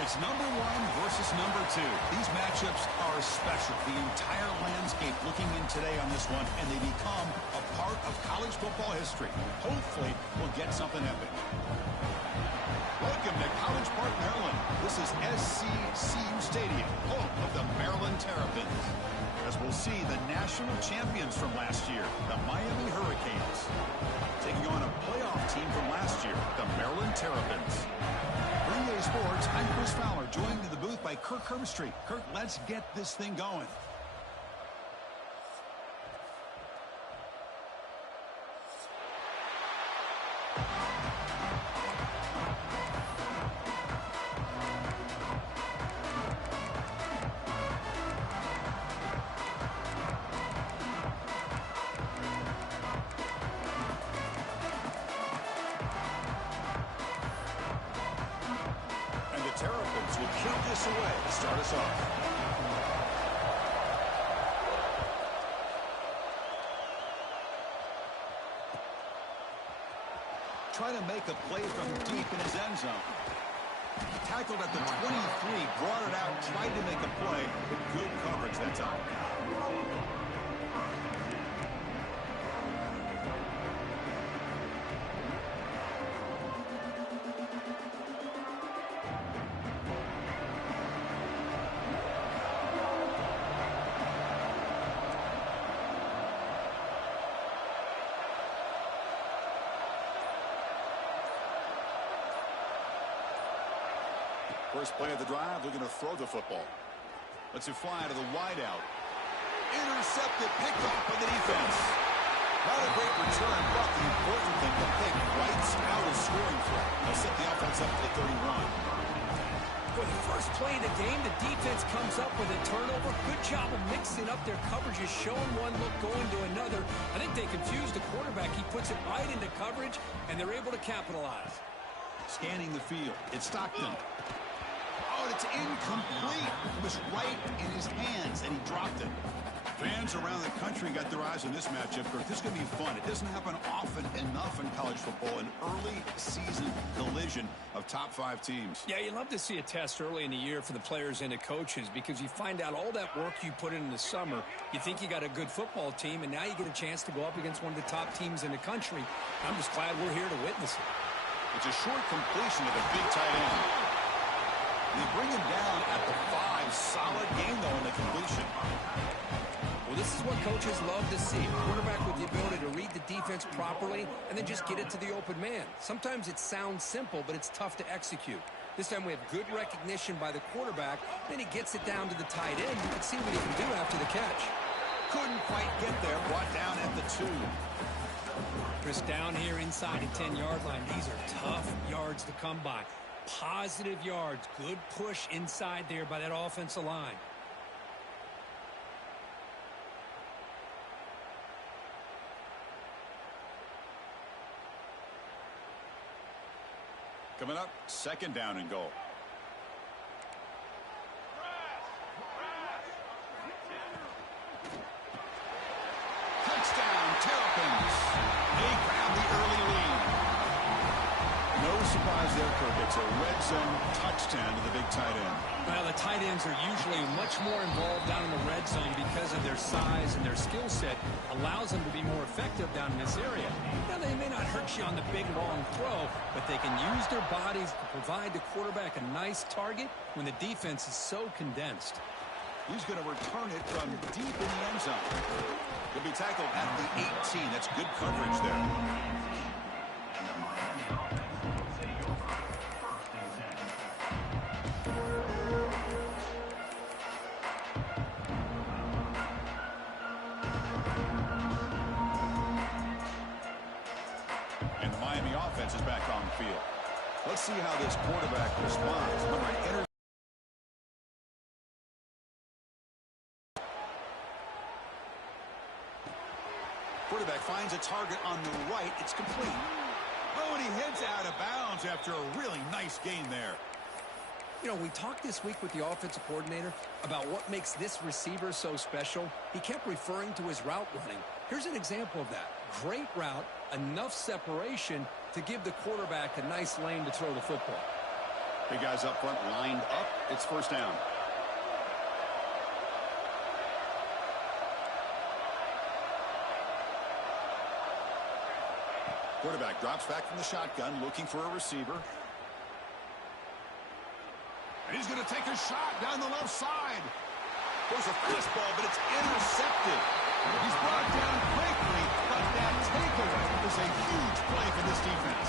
It's number one versus number two. These matchups are special. The entire landscape looking in today on this one, and they become a part of college football history. Hopefully, we'll get something epic. Welcome to College Park, Maryland. This is SCCU Stadium, home of the Maryland Terrapins. As we'll see, the national champions from last year, the Miami Hurricanes, taking on a playoff team from last year, the Maryland Terrapins. Green Day Sports, I'm Chris Fowler, joined in the booth by Kirk Herbstreit. Kirk, let's get this thing going. Terrapins will kick this away to start us off. Trying to make a play from deep in his end zone. Tackled at the 23, brought it out, tried to make a play, but good coverage that time. First play of the drive, looking to throw the football. Lets it fly to the wideout. Intercepted, picked off by the defense. Not a great return, but the important thing, the pick rights out of scoring threat. They'll set the offense up to the 31. For the first play of the game, the defense comes up with a turnover. Good job of mixing up their coverages, showing one look, going to another. I think they confused the quarterback. He puts it right into coverage, and they're able to capitalize. Scanning the field. It's Stockton. Oh, it's incomplete. It was right in his hands, and he dropped it. Fans around the country got their eyes on this matchup. This is going to be fun. It doesn't happen often enough in college football, an early season collision of top 5 teams. Yeah, you love to see a test early in the year for the players and the coaches because you find out all that work you put in the summer. You think you got a good football team, and now you get a chance to go up against one of the top teams in the country. I'm just glad we're here to witness it. It's a short completion of the big tight end. They bring him down at the 5. Solid game, though, in the completion. Well, this is what coaches love to see. A quarterback with the ability to read the defense properly and then just get it to the open man. Sometimes it sounds simple, but it's tough to execute. This time we have good recognition by the quarterback. Then he gets it down to the tight end. You can see what he can do after the catch. Couldn't quite get there. Brought down at the 2. Chris, down here inside the 10-yard line. These are tough yards to come by. Positive yards. Good push inside there by that offensive line. Coming up, 2nd down and goal. Touchdown, Terrapins. They grab the early lead. No surprise there, Kirk. It's a red zone touchdown to the big tight end. Well, the tight ends are usually much more involved down in the red zone because of their size and their skill set allows them to be more effective down in this area. Now, they may not hurt you on the big, long throw, but they can use their bodies to provide the quarterback a nice target when the defense is so condensed. He's going to return it from deep in the end zone. He'll be tackled at the 18. That's good coverage there. And the Miami offense is back on the field. Let's see how this quarterback responds. Remember, quarterback finds a target on the right. It's complete. Oh, and he heads out of bounds after a really nice gain there. You know, we talked this week with the offensive coordinator about what makes this receiver so special. He kept referring to his route running. Here's an example of that. Great route, enough separation to give the quarterback a nice lane to throw the football. Big guys up front lined up. It's first down. Quarterback drops back from the shotgun, looking for a receiver. And he's going to take a shot down the left side. There's a fastball, but it's intercepted. He's brought down quickly, but that takeaway is a huge play for this defense.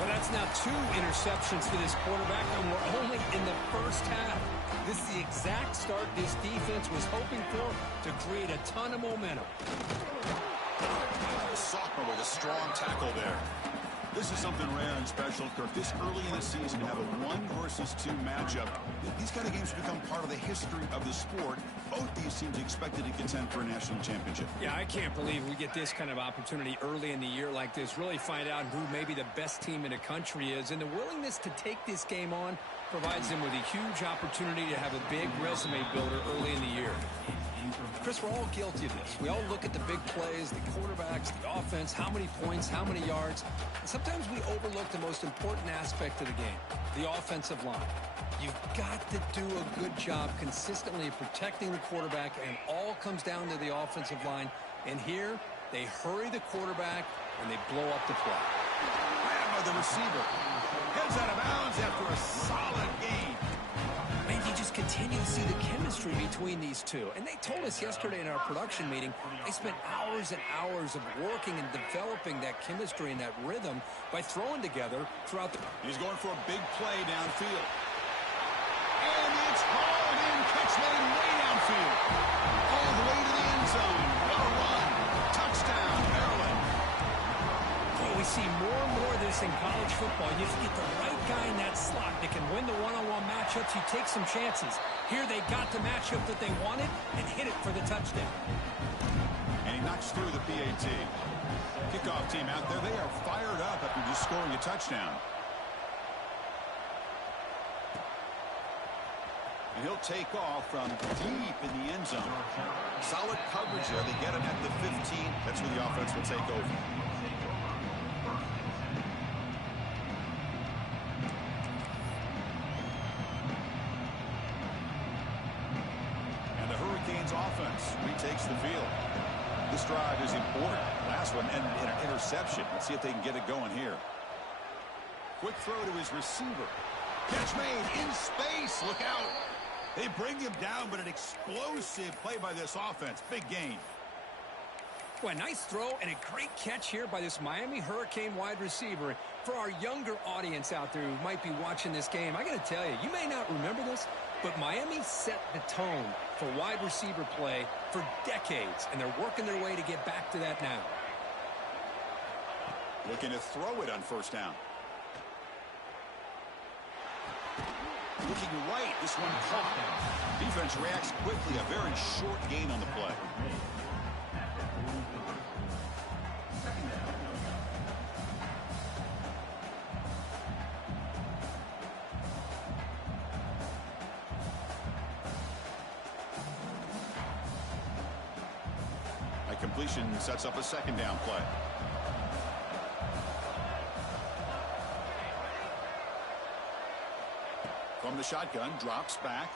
Well, that's now 2 interceptions for this quarterback, and we're only in the first half. This is the exact start this defense was hoping for to create a ton of momentum. Sophomore with a strong tackle there. This is something rare and special, Kirk. This early in the season, to have a 1 versus 2 matchup. These kind of games become part of the history of the sport. Both these teams expected to contend for a national championship. Yeah, I can't believe we get this kind of opportunity early in the year like this. Really find out who maybe the best team in the country is. And the willingness to take this game on provides them with a huge opportunity to have a big resume builder early in the year. Chris, we're all guilty of this. We all look at the big plays, the quarterbacks, the offense, how many points, how many yards. And sometimes we overlook the most important aspect of the game, the offensive line. You've got to do a good job consistently protecting the quarterback, and all comes down to the offensive line. And here, they hurry the quarterback, and they blow up the play. Ran by the receiver. Heads out of bounds after a solid game. Man, you just continue to see the chemistry between these two. And they told us yesterday in our production meeting, they spent hours and hours of working and developing that chemistry and that rhythm by throwing together throughout the... He's going for a big play downfield. And it's hauled in. Catch made way downfield. All the way to the end zone. What a run. Touchdown, Maryland. Boy, we see more and more of this in college football. You get the right guy in that slot that can win the one-on-one matchups. You take some chances. Here they got the matchup that they wanted and hit it for the touchdown. And he knocks through the PAT. Kickoff team out there. They are fired up after just scoring a touchdown. And he'll take off from deep in the end zone. Solid coverage there. They get him at the 15. That's where the offense will take over. And the Hurricanes offense retakes the field. This drive is important. Last one, and an interception. Let's see if they can get it going here. Quick throw to his receiver. Catch made in space. Look out. They bring him down, but an explosive play by this offense. Big gain. Well, nice throw and a great catch here by this Miami Hurricane wide receiver. For our younger audience out there who might be watching this game, I got to tell you, you may not remember this, but Miami set the tone for wide receiver play for decades, and they're working their way to get back to that now. Looking to throw it on first down. Looking right, this one caught. Defense reacts quickly, a very short gain on the play. A completion sets up a second down play. From the shotgun, drops back.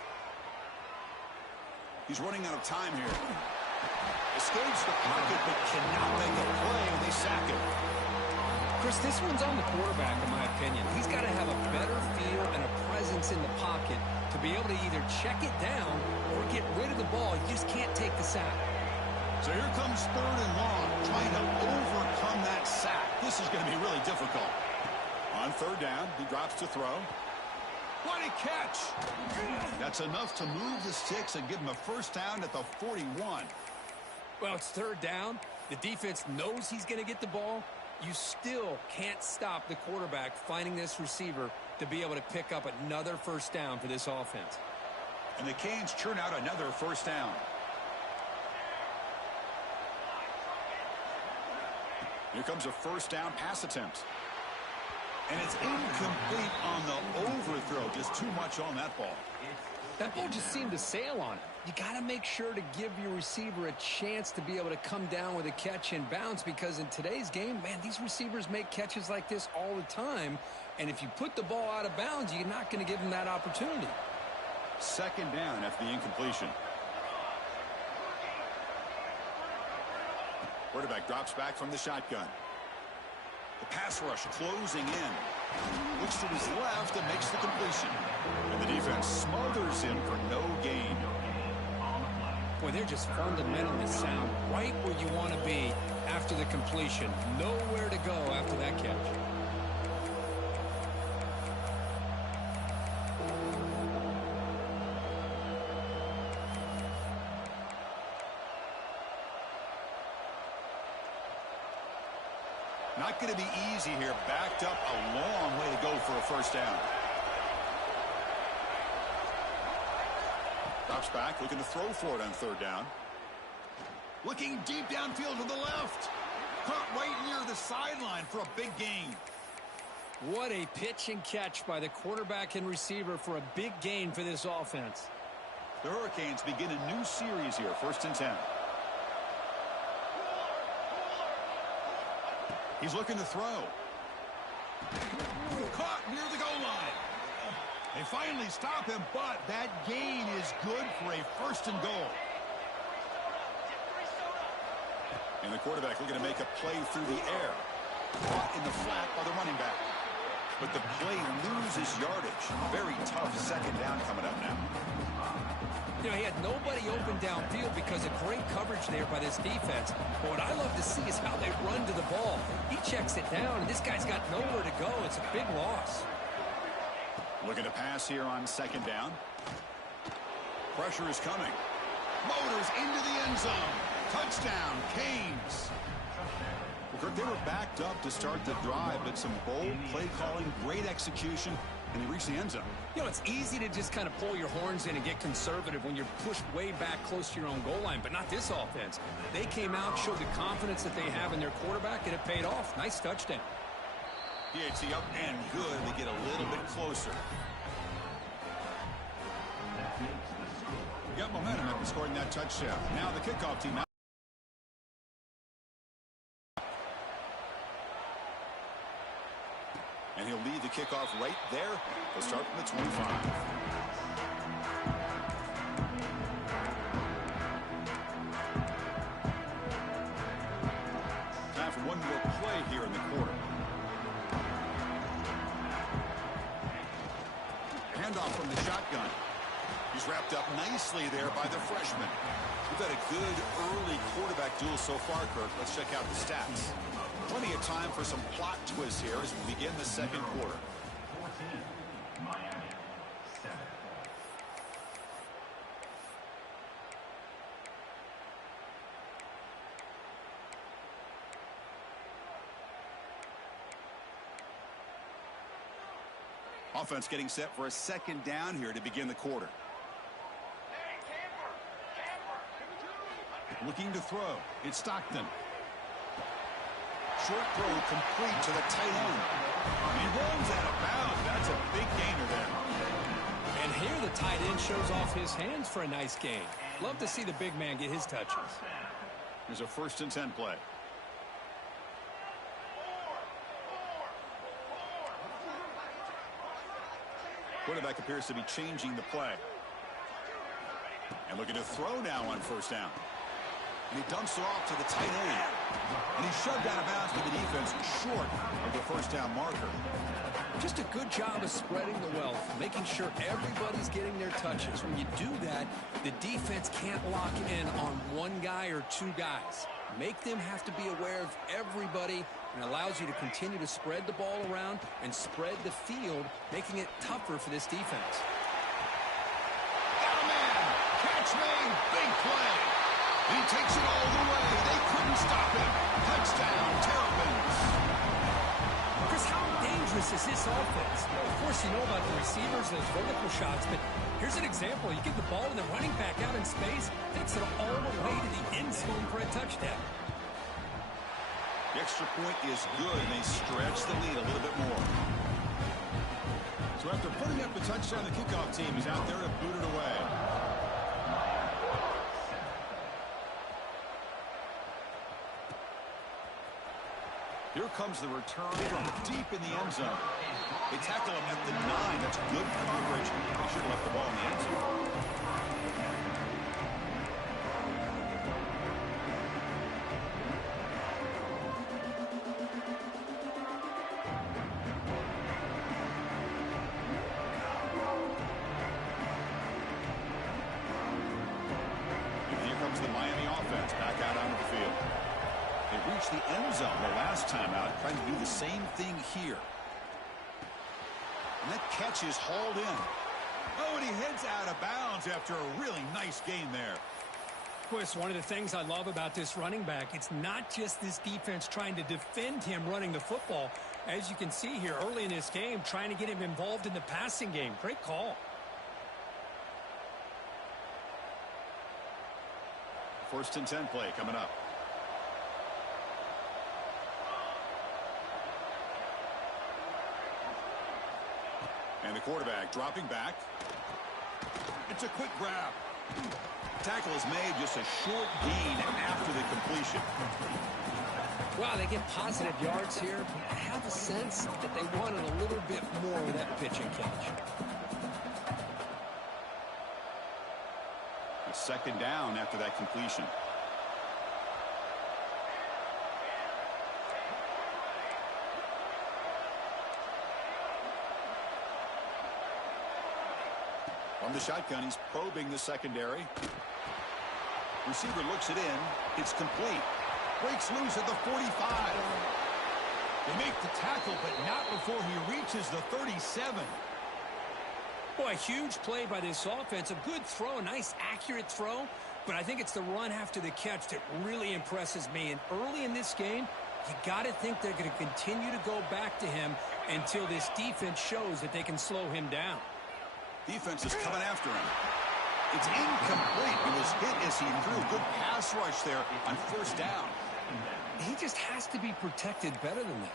He's running out of time here. Escapes the pocket, but cannot make a play, and they sack him. Chris, this one's on the quarterback, in my opinion. He's got to have a better feel and a presence in the pocket to be able to either check it down or get rid of the ball. You just can't take the sack. So here comes third and long, trying to overcome that sack. This is going to be really difficult. On third down, he drops to throw. What a catch! That's enough to move the sticks and give him a first down at the 41. Well, it's third down. The defense knows he's going to get the ball. You still can't stop the quarterback finding this receiver to be able to pick up another first down for this offense. And the Canes churn out another first down. Here comes a first down pass attempt. And it's incomplete on the overthrow. Just too much on that ball. That ball just seemed to sail on it. You got to make sure to give your receiver a chance to be able to come down with a catch and bounce, because in today's game, man, these receivers make catches like this all the time. And if you put the ball out of bounds, you're not going to give them that opportunity. Second down after the incompletion. Quarterback drops back from the shotgun. The pass rush closing in. Looks to his left and makes the completion. And the defense smothers him for no gain. Boy, they're just fundamentally sound right where you want to be after the completion. Nowhere to go after that catch. Not going to be easy here. Backed up a long way to go for a first down. Drops back, looking to throw for it on third down. Looking deep downfield to the left. Caught right near the sideline for a big gain. What a pitch and catch by the quarterback and receiver for a big gain for this offense. The Hurricanes begin a new series here, 1st and 10. He's looking to throw. Caught near the goal line. They finally stop him, but that gain is good for a 1st and goal. And the quarterback looking to make a play through the air. Caught in the flat by the running back. But the play loses yardage. Very tough second down coming up now. You know, he had nobody open downfield because of great coverage there by this defense. But what I love to see is how they run to the ball. He checks it down, and this guy's got nowhere to go. It's a big loss. Looking to pass here on second down. Pressure is coming. Motors into the end zone. Touchdown, Canes. Well, Kirk, they were backed up to start the drive, but some bold play calling, great execution, and they reached the end zone. You know, it's easy to just kind of pull your horns in and get conservative when you're pushed way back close to your own goal line, but not this offense. They came out, showed the confidence that they have in their quarterback, and it paid off. Nice touchdown. PAT up and good. They get a little bit closer. Got momentum after scoring that touchdown. Now the kickoff team out. And he'll lead the kickoff right there. They'll start from the 25. Time for one more play here in the quarter. Handoff from the shotgun. He's wrapped up nicely there by the freshman. We've had a good early quarterback duel so far, Kirk. Let's check out the stats. Plenty of time for some plot twists here as we begin the second quarter. Offense getting set for a second down here to begin the quarter. Looking to throw. It's Stockton. Short throw complete to the tight end. He rolls out of bounds. That's a big gainer there. And here the tight end shows off his hands for a nice gain. Love to see the big man get his touches. Here's a 1st and 10 play. Quarterback appears to be changing the play. And looking to throw now on 1st down. And he dumps it off to the tight end. And he's shoved out of bounds to the defense short of the 1st down marker. Just a good job of spreading the wealth, making sure everybody's getting their touches. When you do that, the defense can't lock in on one guy or two guys. Make them have to be aware of everybody, and allows you to continue to spread the ball around and spread the field, making it tougher for this defense. Got a man! Catch made! Big play! He takes it all the way. They couldn't stop him. Touchdown, Terrapins. Chris, how dangerous is this offense? Of course, you know about the receivers, those vertical shots, but here's an example. You get the ball and the running back out in space, takes it all the way to the end zone for a touchdown. The extra point is good, and they stretch the lead a little bit more. So after putting up a touchdown, the kickoff team is out there to boot it away. Here comes the return from deep in the end zone. They tackle him at the 9. That's good coverage. They should have left the ball in the end zone. The Miami offense back out onto the field. They reached the end zone the last time out, trying to do the same thing here. And that catch is hauled in. Oh, and he heads out of bounds after a really nice gain there. Boy, it's one of the things I love about this running back. It's not just this defense trying to defend him running the football. As you can see here early in this game, trying to get him involved in the passing game. Great call. First and 10 play coming up. And the quarterback dropping back. It's a quick grab. Tackle is made, just a short gain after the completion. Wow, they get positive yards here. I have a sense that they wanted a little bit more with that pitch and catch. Second down after that completion. From the shotgun, he's probing the secondary. Receiver looks it in. It's complete. Breaks loose at the 45. They make the tackle, but not before he reaches the 37. Boy, a huge play by this offense. A good throw, a nice accurate throw. But I think it's the run after the catch that really impresses me. And early in this game, you got to think they're going to continue to go back to him until this defense shows that they can slow him down. Defense is coming after him. It's incomplete. He was hit as he threw. Good pass rush there on first down. He just has to be protected better than that.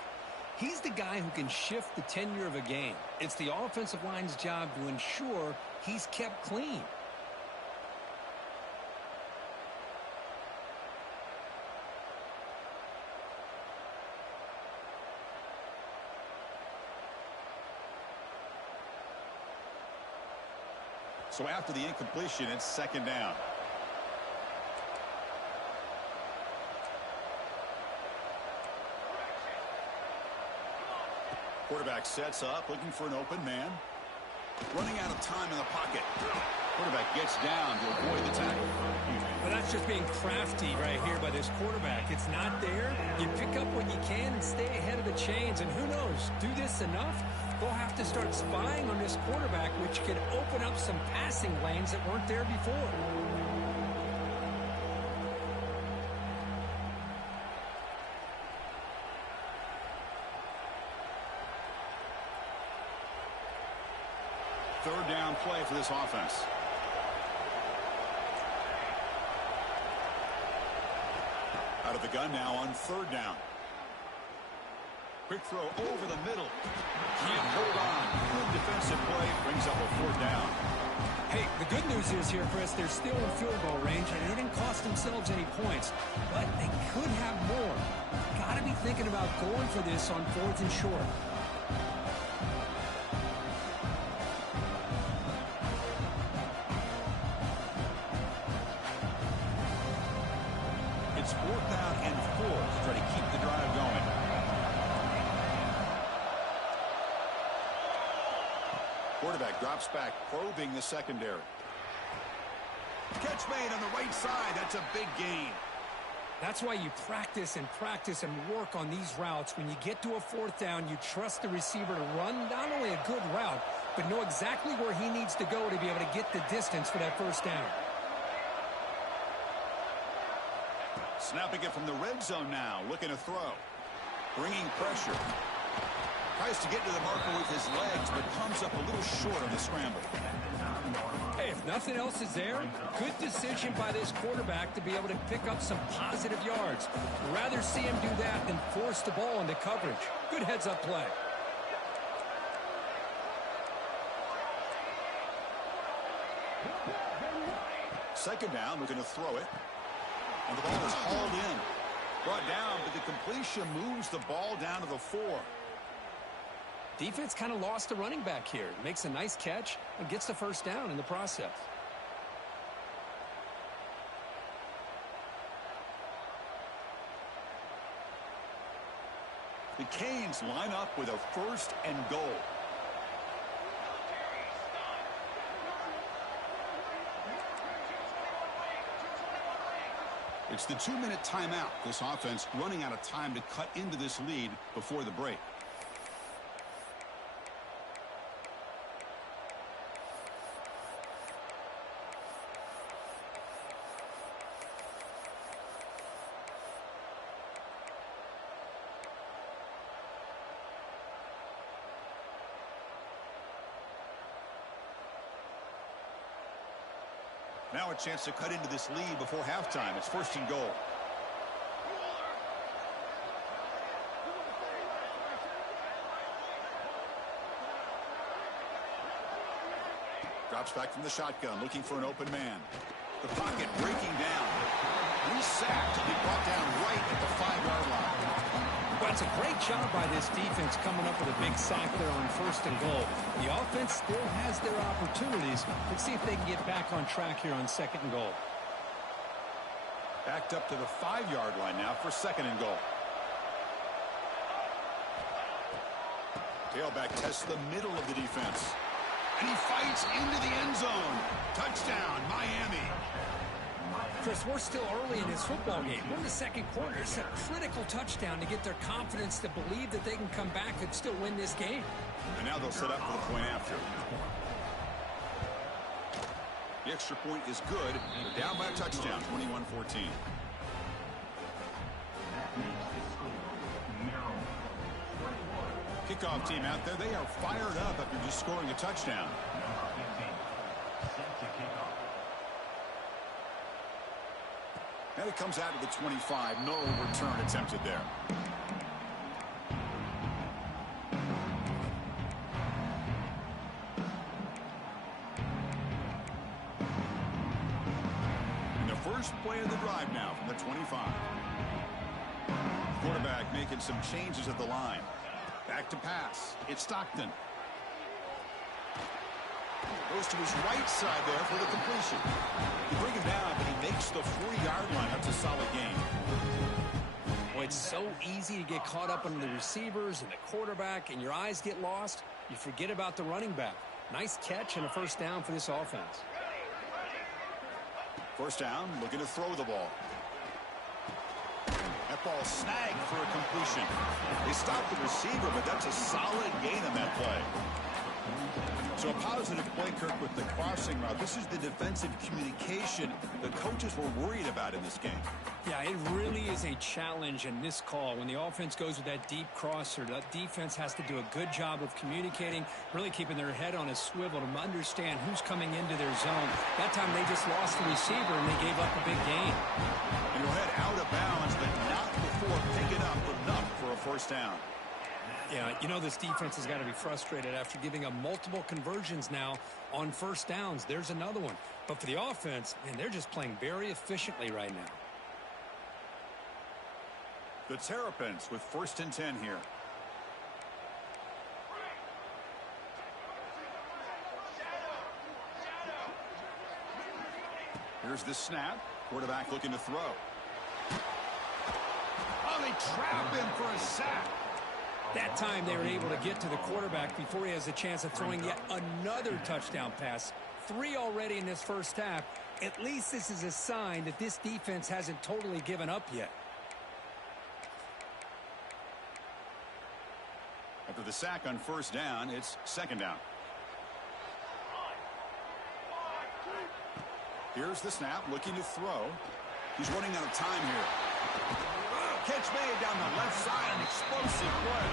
He's the guy who can shift the tenure of a game. It's the offensive line's job to ensure he's kept clean. So after the incompletion, it's second down. Quarterback sets up, looking for an open man. Running out of time in the pocket. Quarterback gets down to avoid the tackle. Well, that's just being crafty right here by this quarterback. It's not there. You pick up what you can and stay ahead of the chains. And who knows, do this enough, they'll have to start spying on this quarterback, which can open up some passing lanes that weren't there before. Third down play for this offense. Out of the gun now on third down. Quick throw over the middle. Can't hold on. Good defensive play. Brings up a fourth down. Hey, the good news is here, Chris, they're still in field goal range, and they didn't cost themselves any points. But they could have more. Got to be thinking about going for this on fourth and short. It's fourth down and 4 to try to keep the drive going. Quarterback drops back, probing the secondary. Catch made on the right side. That's a big gain. That's why you practice and practice and work on these routes. When you get to a fourth down, you trust the receiver to run not only a good route, but know exactly where he needs to go to be able to get the distance for that first down. Snapping it from the red zone now, looking to throw. Bringing pressure. Tries to get to the marker with his legs, but comes up a little short on the scramble. Hey, if nothing else is there, good decision by this quarterback to be able to pick up some positive yards. Rather see him do that than force the ball into coverage. Good heads-up play. Second down, looking to throw it. And the ball is hauled in. Brought down, but the completion moves the ball down to the 4. Defense kind of lost a running back here. Makes a nice catch and gets the first down in the process. The Canes line up with a 1st and goal. It's the 2-minute timeout. This offense running out of time to cut into this lead before the break. Now a chance to cut into this lead before halftime. It's 1st and goal. Drops back from the shotgun, looking for an open man. The pocket breaking down. Sacked to be brought down right at the 5-yard line. Well, it's a great job by this defense coming up with a big sack there on 1st and goal. The offense still has their opportunities. Let's see if they can get back on track here on 2nd and goal. Backed up to the 5-yard line now for 2nd and goal. Tailback tests the middle of the defense. And he fights into the end zone. Touchdown, Miami. Chris, we're still early in this football game. We're in the 2nd quarter. It's a critical touchdown to get their confidence to believe that they can come back and still win this game. And now they'll set up for the point after. The extra point is good. They're down by a touchdown, 21-14. Kickoff team out there. They are fired up after just scoring a touchdown. And it comes out to the 25. No return attempted there. And the first play of the drive now from the 25. Quarterback making some changes at the line. Back to pass. It's Stockton. Goes to his right side there for the completion. You bring him down, but he makes the 40-yard line. That's a solid gain. Well, it's so easy to get caught up on the receivers and the quarterback, and your eyes get lost. You forget about the running back. Nice catch and a first down for this offense. First down, looking to throw the ball. That ball snagged for a completion. They stopped the receiver, but that's a solid gain on that play. So a positive play, Kirk, with the crossing route. This is the defensive communication the coaches were worried about in this game. Yeah, it really is a challenge in this call. When the offense goes with that deep crosser, that defense has to do a good job of communicating, really keeping their head on a swivel to understand who's coming into their zone. That time they just lost the receiver and they gave up a big gain. And he'll head out of bounds, but not before picking up enough for a first down. Yeah, you know this defense has got to be frustrated after giving up multiple conversions now on first downs. There's another one. But for the offense, man, they're just playing very efficiently right now. The Terrapins with 1st and 10 here. Here's the snap. Quarterback looking to throw. Oh, they trap him for a sack. That time they were able to get to the quarterback before he has a chance of throwing yet another touchdown pass. 3 already in this first half. At least this is a sign that this defense hasn't totally given up yet. After the sack on first down, it's 2nd down. Here's the snap, looking to throw. He's running out of time here. Catch made down the left side, an explosive play.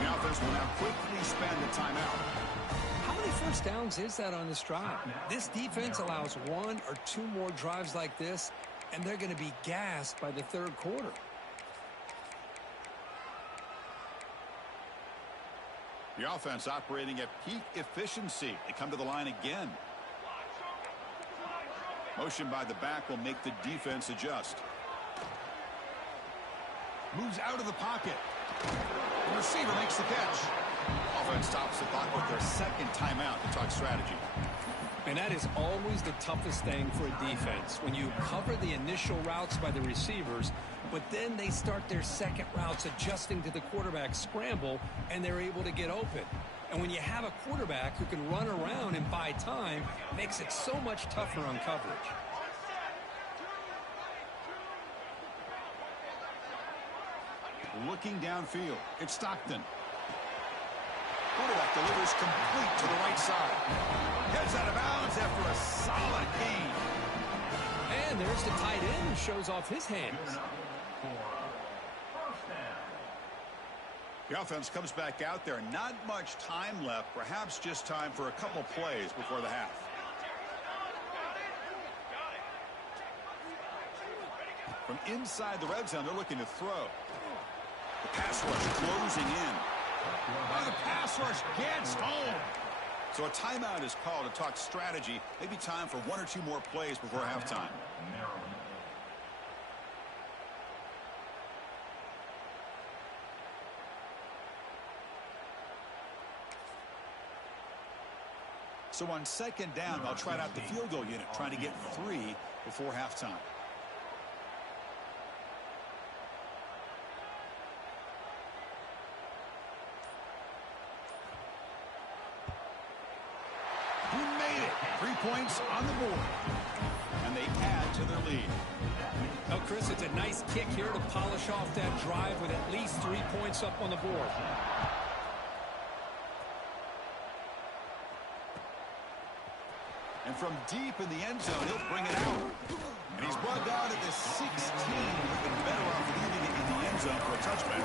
The offense will now quickly spend the timeout. How many first downs is that on this drive? This defense allows 1 or 2 more drives like this, and they're going to be gassed by the 3rd quarter. The offense operating at peak efficiency. They come to the line again. Motion by the back will make the defense adjust. Moves out of the pocket. The receiver makes the catch. Offense stops the clock with their second timeout to talk strategy. And that is always the toughest thing for a defense, when you cover the initial routes by the receivers, but then they start their second routes adjusting to the quarterback scramble, and they're able to get open. And when you have a quarterback who can run around and buy time, it makes it so much tougher on coverage. Looking downfield, it's Stockton. Quarterback delivers complete to the right side. Heads out of bounds after a solid gain. And there's the tight end who shows off his hands. The offense comes back out there. Not much time left. Perhaps just time for a couple plays before the half. From inside the red zone, they're looking to throw. The pass rush closing in. Oh, the pass rush gets home. So a timeout is called to talk strategy. Maybe time for one or two more plays before halftime. So on second down, they'll try out the field goal unit, trying to get 3 before halftime. Who made it? 3 points on the board. And they add to their lead. Oh, Chris, it's a nice kick here to polish off that drive with at least 3 points up on the board. And from deep in the end zone, he'll bring it out. And he's brought down at the 16. He's been better off leaving it in the end zone for a touchback.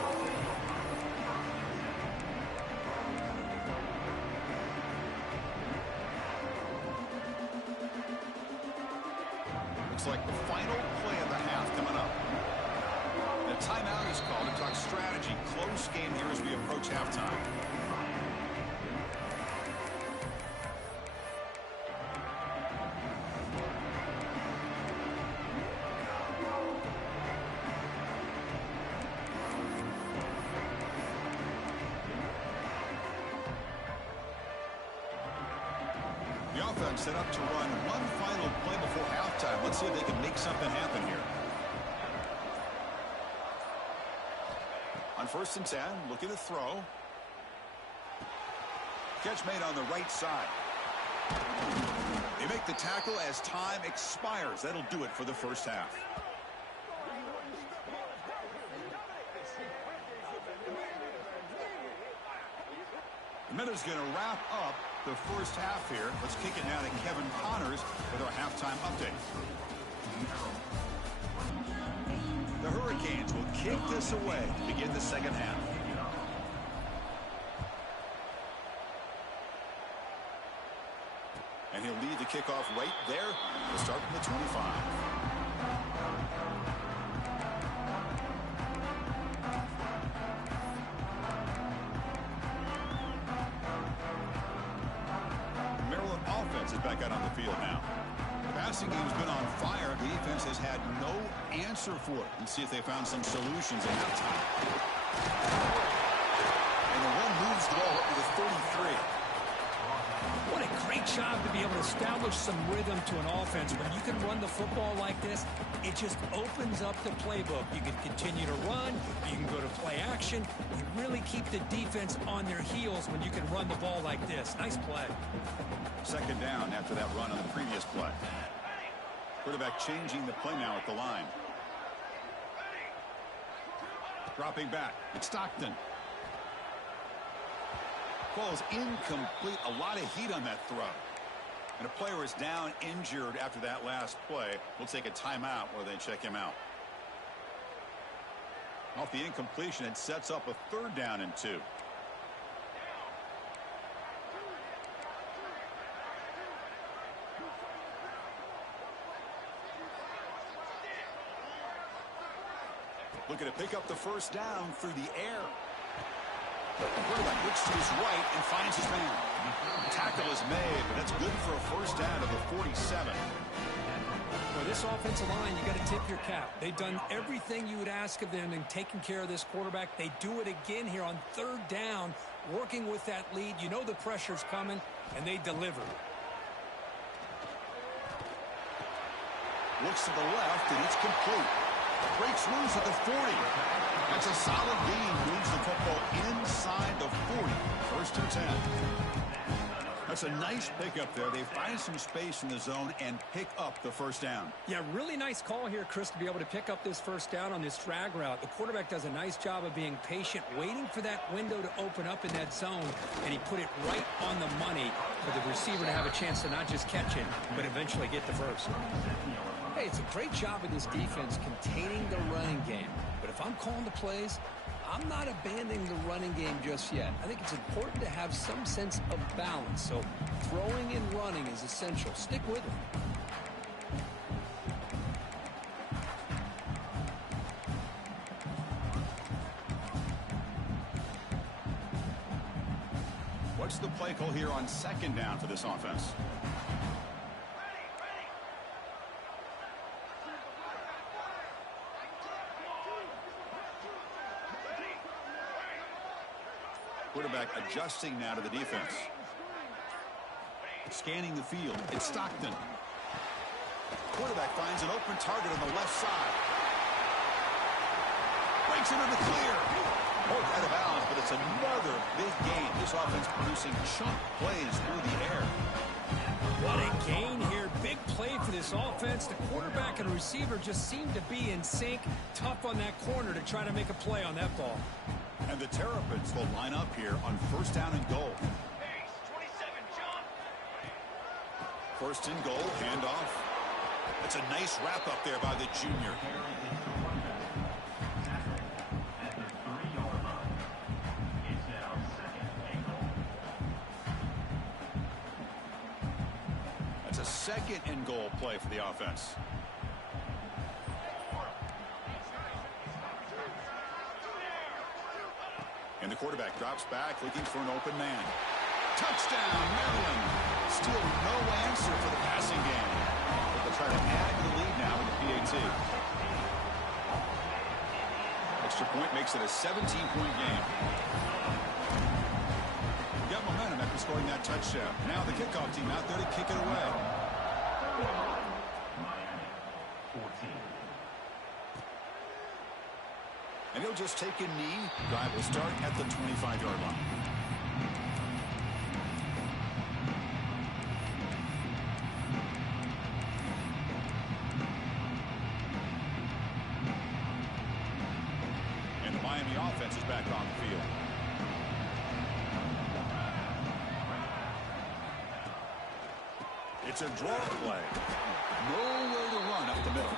Looks like the final play of the half coming up. The timeout is called to talk strategy. Close game here as we approach halftime. The offense set up to run one final play before halftime. Let's see if they can make something happen here. On 1st and 10, looking to throw. Catch made on the right side. They make the tackle as time expires. That'll do it for the first half. The Minutes going to wrap up the first half here. Let's kick it now to Kevin Connors with our halftime update. The Hurricanes will kick this away to begin the second half. And he'll lead the kickoff right there. We'll start from the 25. Is back out on the field now. The passing game's been on fire. The defense has had no answer for it. Let's see if they found some solutions at halftime. And the one moves the ball up to the 33. What a great job to be able to establish some rhythm to an offense. When you can run the football like this, it just opens up the playbook. You can continue to run. You can go to play action. You really keep the defense on their heels when you can run the ball like this. Nice play. Second down after that run on the previous play. Quarterback changing the play now at the line. Dropping back. It's Stockton. Ball's incomplete. A lot of heat on that throw. And a player is down injured after that last play. We'll take a timeout while they check him out. Off the incompletion, it sets up a 3rd down and 2. Looking to pick up the first down through the air. The quarterback looks to his right and finds his man. Tackle is made, but that's good for a first down of the 47. Well, this offensive line, you got to tip your cap. They've done everything you would ask of them in taking care of this quarterback. They do it again here on third down, working with that lead. You know the pressure's coming, and they deliver. Looks to the left, and it's complete. Breaks loose at the 40. That's a solid gain. Moves the football inside the 40. First and 10. That's a nice pickup there. They find some space in the zone and pick up the first down. Yeah, really nice call here, Chris, to be able to pick up this first down on this drag route. The quarterback does a nice job of being patient, waiting for that window to open up in that zone, and he put it right on the money for the receiver to have a chance to not just catch it, but eventually get the first. Hey, it's a great job of this defense containing the running game. But if I'm calling the plays, I'm not abandoning the running game just yet. I think it's important to have some sense of balance. So throwing and running is essential. Stick with it. What's the play call here on second down for this offense? Quarterback adjusting now to the defense. Scanning the field. It's Stockton. Quarterback finds an open target on the left side. Breaks into the clear. Poked out of bounds, but it's another big gain. This offense producing chunk plays through the air. What a gain here. Big play for this offense. The quarterback and receiver just seem to be in sync. Tough on that corner to try to make a play on that ball. And the Terrapins will line up here on first down and goal. First and goal, handoff. That's a nice wrap up there by the junior. That's a second and goal play for the offense. And the quarterback drops back, looking for an open man. Touchdown, Maryland. Still no answer for the passing game. But they'll try to add to the lead now with the PAT. Extra point makes it a 17-point game. Got momentum after scoring that touchdown. Now the kickoff team out there to kick it away. And he'll just take a knee. Drive will start at the 25-yard line. And the Miami offense is back on the field. It's a draw play. Nowhere to run up the middle.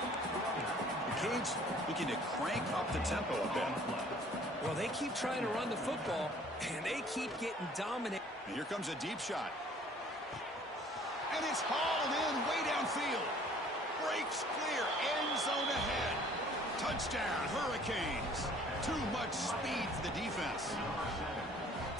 Canes looking to crank up the tempo a bit. Well, they keep trying to run the football, and they keep getting dominated. And here comes a deep shot. And it's hauled in way downfield. Breaks clear. End zone ahead. Touchdown, Hurricanes. Too much speed for the defense.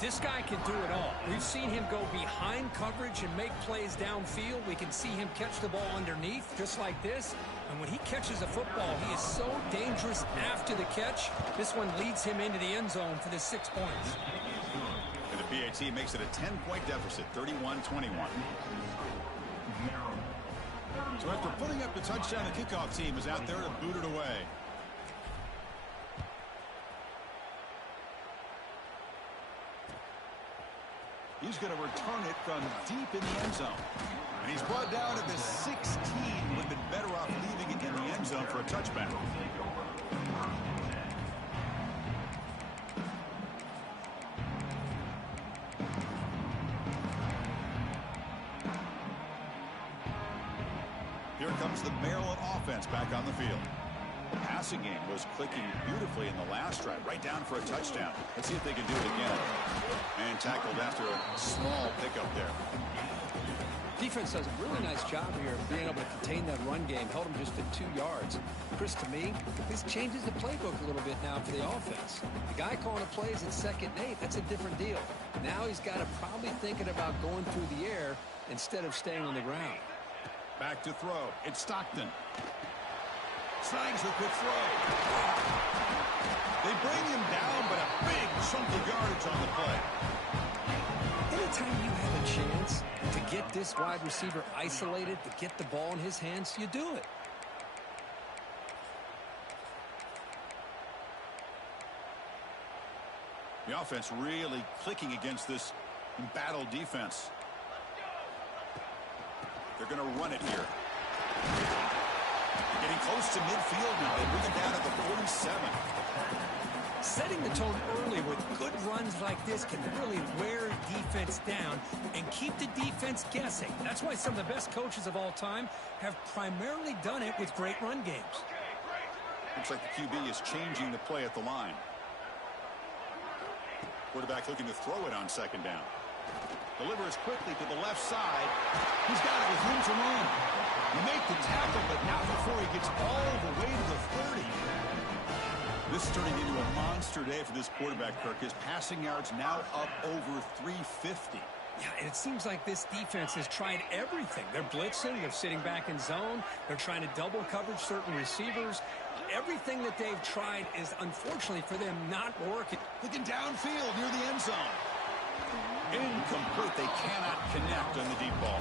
This guy can do it all. We've seen him go behind coverage and make plays downfield. We can see him catch the ball underneath, just like this. And when he catches a football, he is so dangerous after the catch. This one leads him into the end zone for the 6 points. And the PAT makes it a 10-point deficit, 31-21. So after putting up the touchdown, the kickoff team is out there to boot it away. He's going to return it from deep in the end zone. And he's brought down at the 16. Would have been better off leaving it in the end zone for a touchback. Here comes the Maryland offense back on the field. The passing game was clicking beautifully in the last drive, right down for a touchdown. Let's see if they can do it again. And tackled after a small pickup there. Defense does a really nice job here of being able to contain that run game. Held him just at 2 yards. Chris, to me, this changes the playbook a little bit now for the offense. The guy calling the plays at 2nd and 8, that's a different deal. Now he's got to probably thinking about going through the air instead of staying on the ground. Back to throw. It's Stockton. Snags the quick throw. They bring him down, but a big chunk of yardage on the play. Anytime you have a chance to get this wide receiver isolated, to get the ball in his hands, you do it. The offense really clicking against this embattled defense. They're going to run it here. Getting close to midfield now. They bring it down at the 47. Setting the tone early with good runs like this can really wear defense down and keep the defense guessing. That's why some of the best coaches of all time have primarily done it with great run games. Looks like the QB is changing the play at the line. Quarterback looking to throw it on second down. Delivers quickly to the left side. He's got it with room to run. You make the tackle, but not before he gets all the way to the 30. This is turning into a monster day for this quarterback, Kirk. His passing yards now up over 350. Yeah, and it seems like this defense has tried everything. They're blitzing, they're sitting back in zone, they're trying to double coverage certain receivers. Everything that they've tried is, unfortunately for them, not working. Looking downfield near the end zone. Incomplete. They cannot connect on the deep ball.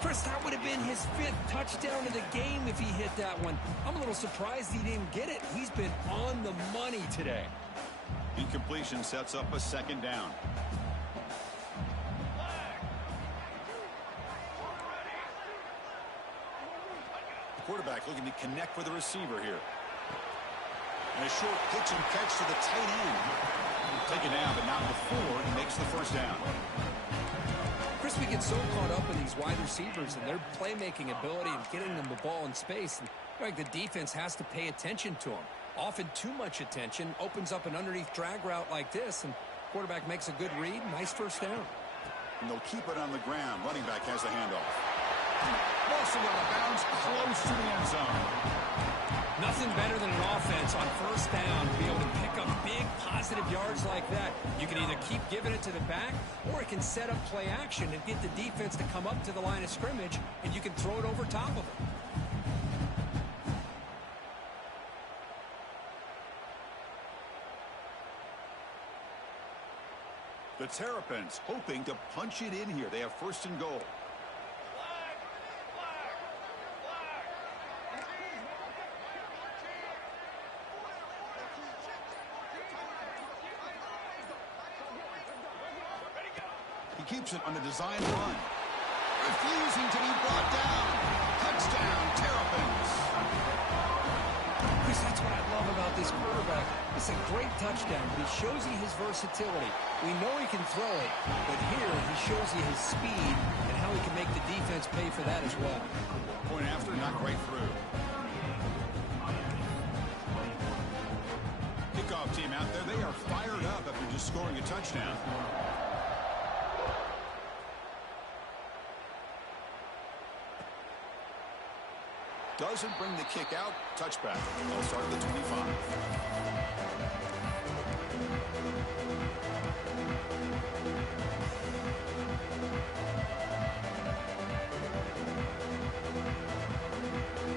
Chris, that would have been his 5th touchdown of the game if he hit that one. I'm a little surprised he didn't get it. He's been on the money today. Incompletion sets up a second down. Quarterback looking to connect with the receiver here. And a short pitch and catch to the tight end. Taken down, but not before he makes the first down. Chris, we get so caught up in these wide receivers and their playmaking ability and getting them the ball in space. And like the defense has to pay attention to them. Often too much attention opens up an underneath drag route like this, and quarterback makes a good read. Nice first down. And they'll keep it on the ground. Running back has the handoff. Also out of bounds, close to the end zone. Nothing better than an offense on first down to be able to pick up big positive yards like that. You can either keep giving it to the back, or it can set up play action and get the defense to come up to the line of scrimmage, and you can throw it over top of it. The Terrapins hoping to punch it in here. They have first and goal. Keeps it on a design run. Refusing to be brought down. Touchdown, Terrapins. Chris, that's what I love about this quarterback. It's a great touchdown, but he shows you his versatility. We know he can throw it, but here he shows you his speed and how he can make the defense pay for that as well. Point after, not quite through. Kickoff team out there. They are fired up after just scoring a touchdown. Doesn't bring the kick out. Touchback. They'll start at the 25.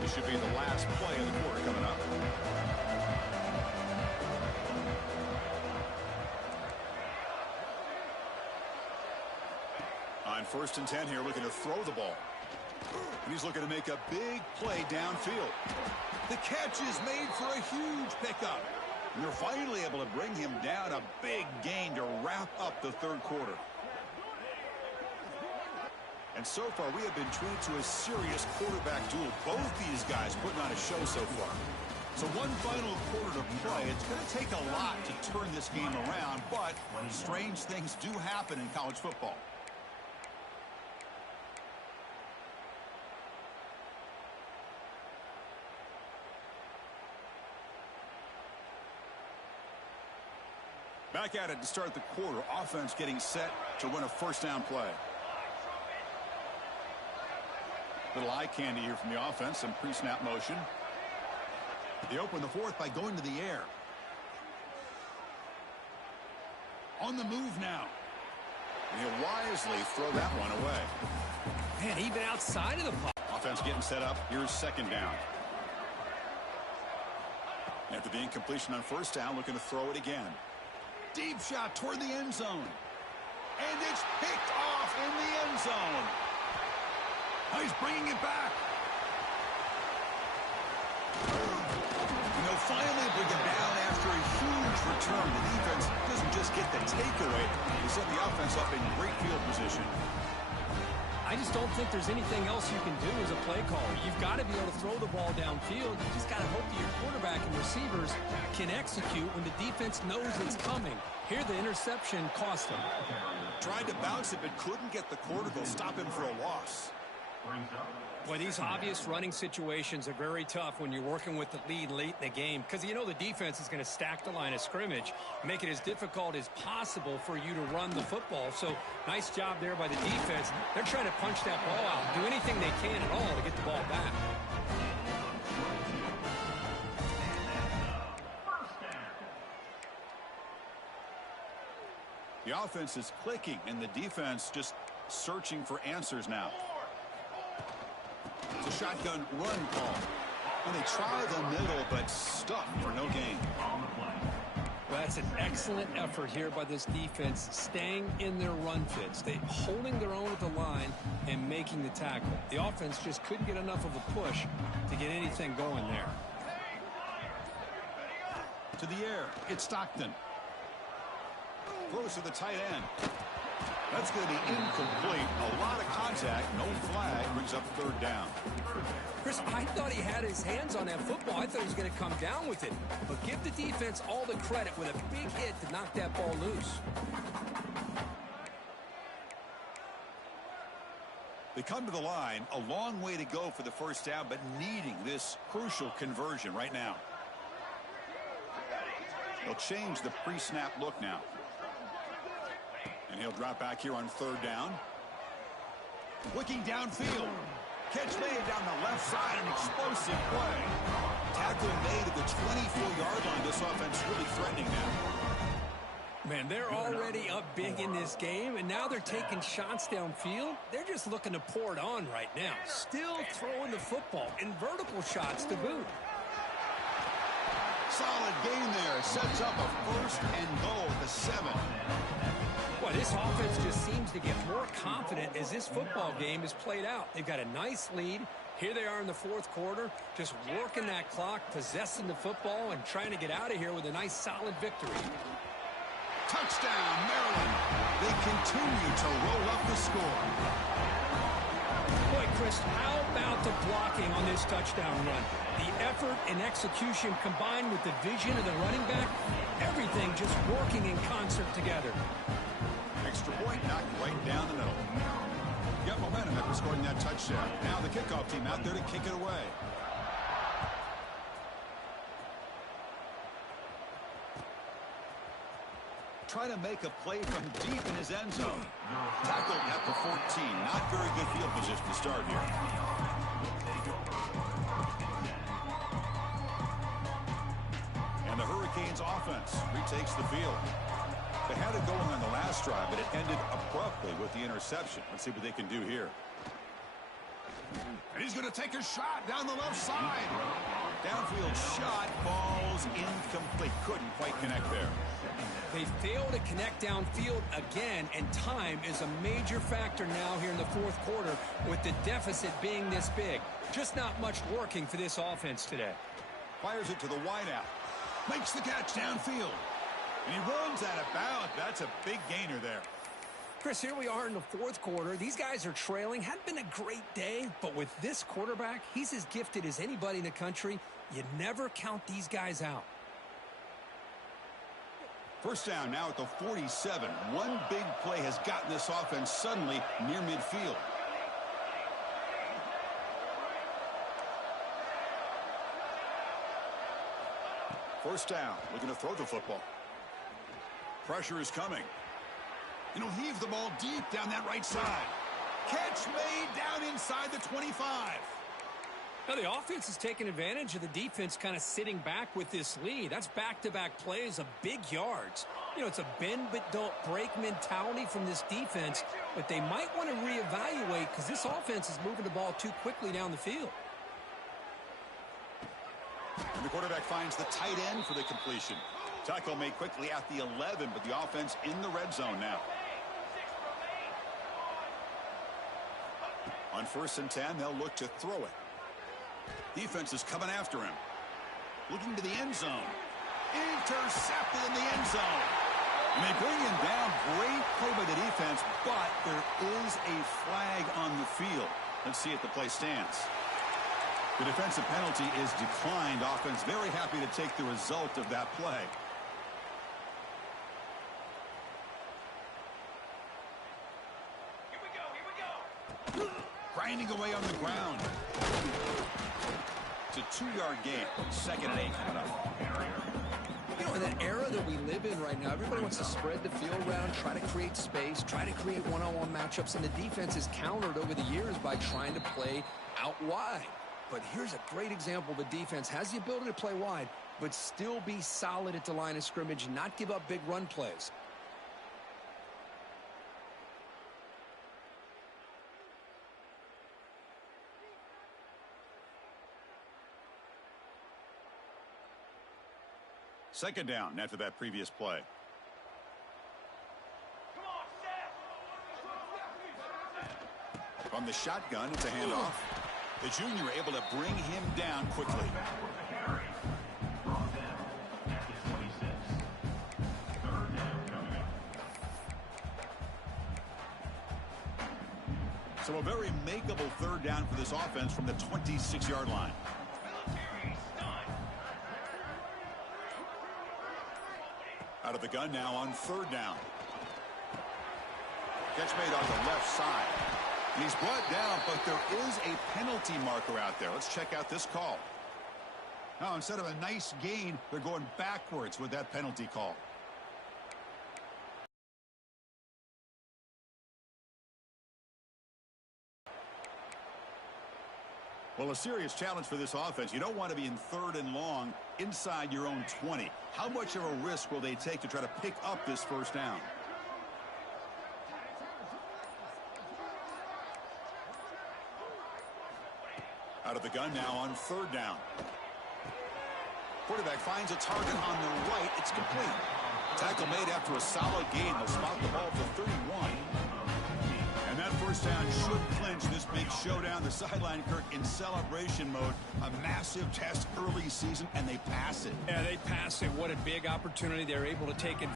This should be the last play of the quarter coming up. On 1st and 10 here, looking to throw the ball. And he's looking to make a big play downfield. The catch is made for a huge pickup. And they're finally able to bring him down. A big gain to wrap up the third quarter. And so far, we have been treated to a serious quarterback duel. Both these guys putting on a show so far. So one final quarter to play. It's going to take a lot to turn this game around, but strange things do happen in college football. Back at it to start the quarter. Offense getting set to run a first down play. Little eye candy here from the offense. Some pre-snap motion. They open the fourth by going to the air. On the move now. And he'll wisely throw that one away. Man, even outside of the pocket. Offense getting set up. Here's second down. After the incompletion on first down, looking to throw it again. Deep shot toward the end zone. And it's picked off in the end zone. Now he's bringing it back. And they'll finally bring it down after a huge return. The defense doesn't just get the takeaway. They set the offense up in great field position. I just don't think there's anything else you can do as a play caller. You've got to be able to throw the ball downfield. You just got to hope that your quarterback and receivers can execute when the defense knows it's coming. Here, the interception cost him. Tried to bounce it, but couldn't get the quarter. They'll stop him for a loss. Boy, these obvious running situations are very tough when you're working with the lead late in the game because you know the defense is going to stack the line of scrimmage, make it as difficult as possible for you to run the football. So nice job there by the defense. They're trying to punch that ball out, do anything they can at all to get the ball back. The offense is clicking, and the defense just searching for answers now. It's a shotgun run call. And they try the middle, but stuck for no gain. Well, that's an excellent effort here by this defense, staying in their run fits. They holding their own at the line and making the tackle. The offense just couldn't get enough of a push to get anything going there. To the air, it's Stockton. Throws to the tight end. That's going to be incomplete. A lot of contact. No flag. Brings up third down. Chris, I thought he had his hands on that football. I thought he was going to come down with it. But give the defense all the credit with a big hit to knock that ball loose. They come to the line. A long way to go for the first down, but needing this crucial conversion right now. They'll change the pre-snap look now. And he'll drop back here on third down. Looking downfield. Catch made down the left side. An explosive play. Tackle made at the 24-yard line. This offense really threatening now. Man, they're already up big in this game, and now they're taking shots downfield. They're just looking to pour it on right now. Still throwing the football in vertical shots to boot. Solid gain there. Sets up a first and goal at the 7. Boy, this offense just seems to get more confident as this football game is played out. They've got a nice lead. Here they are in the fourth quarter, just working that clock, possessing the football, and trying to get out of here with a nice, solid victory. Touchdown, Maryland. They continue to roll up the score. Boy, Chris, how about the blocking on this touchdown run? The effort and execution combined with the vision of the running back, everything just working in concert together. Extra point knocked right down the middle. Got momentum after scoring that touchdown. Now the kickoff team out there to kick it away. Trying to make a play from deep in his end zone. Tackled at the 14. Not very good field position to start here. And the Hurricanes offense retakes the field. They had it going on the last drive, but it ended abruptly with the interception. Let's see what they can do here. And he's going to take a shot down the left side. Downfield shot falls incomplete. Couldn't quite connect there. They fail to connect downfield again, and time is a major factor now here in the fourth quarter with the deficit being this big. Just not much working for this offense today. Fires it to the wideout. Makes the catch downfield. And he runs out of bounds. That's a big gainer there. Chris, here we are in the fourth quarter. These guys are trailing. Hadn't been a great day, but with this quarterback, he's as gifted as anybody in the country. You never count these guys out. First down now at the 47. One big play has gotten this offense suddenly near midfield. First down, looking to throw the football. Pressure is coming. And he'll heave the ball deep down that right side. Catch made down inside the 25. Now, the offense is taking advantage of the defense kind of sitting back with this lead. That's back-to-back plays of big yards. You know, it's a bend-but-don't-break mentality from this defense, but they might want to reevaluate because this offense is moving the ball too quickly down the field. And the quarterback finds the tight end for the completion. Tackle made quickly at the 11, but the offense in the red zone now. On 1st and 10, they'll look to throw it. Defense is coming after him. Looking to the end zone. Intercepted in the end zone. And they bring him down. Great play by the defense, but there is a flag on the field. Let's see if the play stands. The defensive penalty is declined. Offense very happy to take the result of that play. Here we go. Grinding away on the ground. It's a 2-yard gain. 2nd and 8 coming up. You know, in the era that we live in right now, everybody wants to spread the field around, try to create space, try to create one-on-one matchups, and the defense is countered over the years by trying to play out wide. But here's a great example. The defense has the ability to play wide, but still be solid at the line of scrimmage, not give up big run plays. Second down after that previous play. From the shotgun, it's a handoff. The junior able to bring him down quickly. So a very makeable 3rd down for this offense from the 26-yard line. Out of the gun now on 3rd down. Catch made on the left side. And he's brought down, but there is a penalty marker out there. Let's check out this call. Now, instead of a nice gain, they're going backwards with that penalty call. Well, a serious challenge for this offense. You don't want to be in 3rd and long inside your own 20. How much of a risk will they take to try to pick up this 1st down? Out of the gun now on 3rd down. Quarterback finds a target on the right. It's complete. Tackle made after a solid gain. They'll spot the ball for 31. And that 1st down should clinch this big showdown. The sideline, Kirk, in celebration mode. A massive test early season, and they pass it. Yeah, they pass it. What a big opportunity. They're able to take it.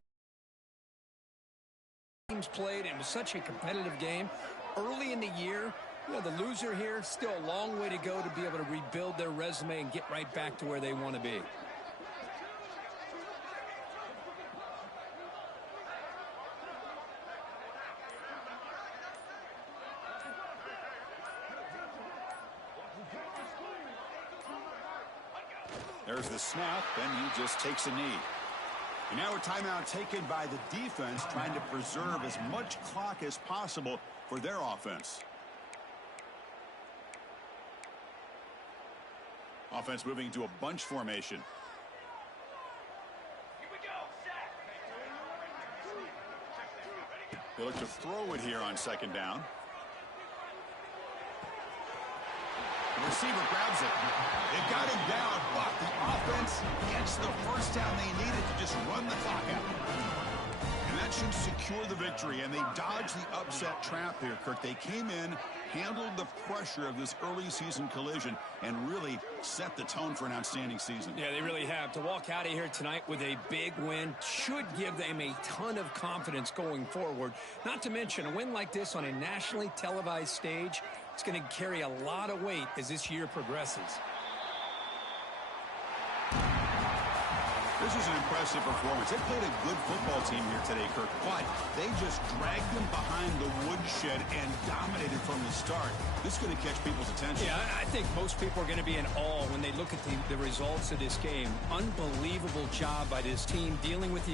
Teams played. It was such a competitive game. Early in the year, you know, the loser here, still a long way to go to be able to rebuild their resume and get right back to where they want to be. There's the snap, and he just takes a knee. And now a timeout taken by the defense, trying to preserve as much clock as possible for their offense. Offense moving to a bunch formation. Here we go. They look to throw it here on 2nd down. The receiver grabs it. They got him down, but the offense gets the 1st down they needed to just run the clock out. And that should secure the victory, and they dodged the upset trap here, Kirk. They came in, handled the pressure of this early season collision, and really set the tone for an outstanding season. Yeah, they really have. To walk out of here tonight with a big win should give them a ton of confidence going forward. Not to mention, a win like this on a nationally televised stage, it's going to carry a lot of weight as this year progresses. This is an impressive performance. They played a good football team here today, Kirk, but they just dragged them behind the woodshed and dominated from the start. This is going to catch people's attention. Yeah, I think most people are going to be in awe when they look at the results of this game. Unbelievable job by this team dealing with the